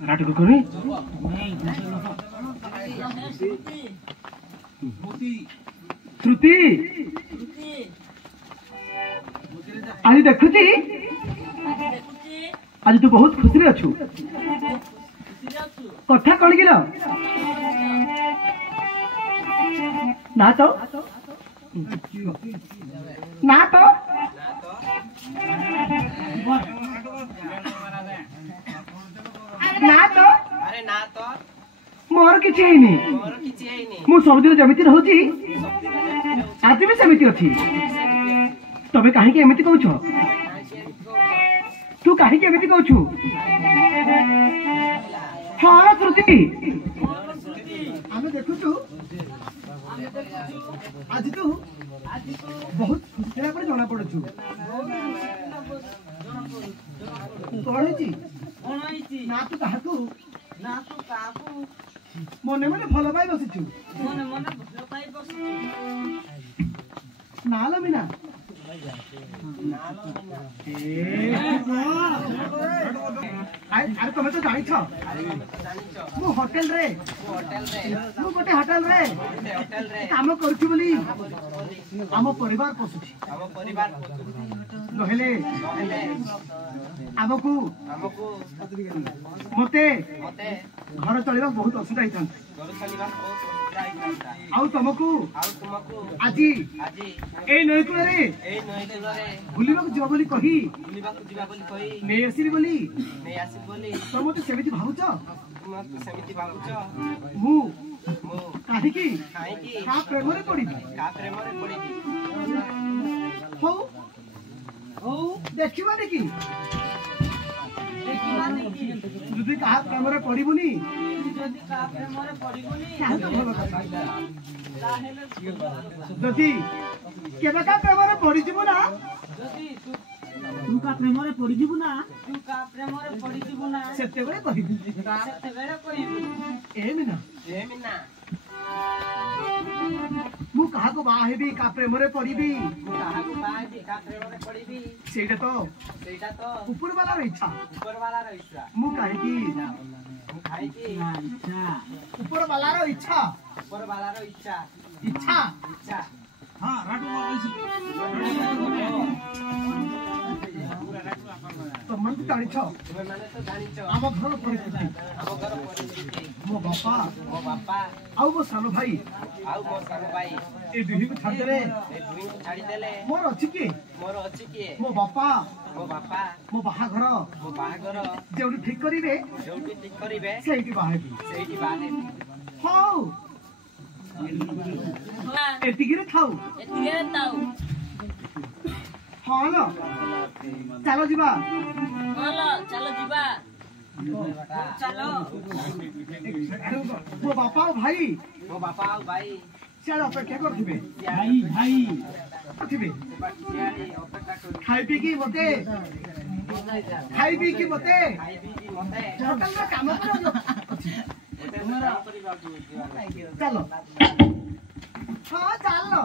राटको कोनी श्रुति आज देखुची आज तू बहुत खुशी रे अछु कथा कण गिला ना तो ना तो ना तो अरे ना तो मोर किछि हेनी मु सबदिन जमिति रहउची आज भी समिति अछि तबे काहे के एमिति कहू छ तू काहे के एमिति कहू छु हां श्रुति आमे देखु छु आज तू बहुत खुशी पर जना पड़ु छु ना तू काहाकू मने मने भल पाई बसिछु ना लो मीना अरे तुम तो जानी छो मु होटल रे मु गोटे होटल रे काम करछु बोली हम परिवार पोसुछि नहेले आमको मते घर चलवा बहुत असुविधा होता आउ तुमको आज ए नई कूल रे बुलिबाक जीवा बोली कही नै आसिली बोली तुम तो सेमिति भाबुछ मु काहे की का प्रेम रे पड़ी हो देखिबा देखी যদি কাহা প্রেমরে পড়িবুনি যদি কেবেকা প্রেমরে পড়িଯିବୁ না সেতেবেলে কহিবি এমিনা मु कहा को बाहेबी का प्रेमरे पड़ीबी सेटा तो ऊपर वाला इच्छा मु काहे की ऊपर वाला इच्छा इच्छा हां राटू तो मन तो जानी छो आम घर परिस्थिति मो बापा आउ मो सानो भाई ए दुही को छाड़ी देले मोर अछि के मो बापा मो बाहाघर जेउटी ठीक करिवे सेठी बाहेबी हो एतिगिरे थाउ हाँ लो चलो जीवा चलो मो बापा और भाई चलो अपेक्षा करथिबे भाई करथिबे खाई पी की मते होटल में काम करो चलो हाँ चलो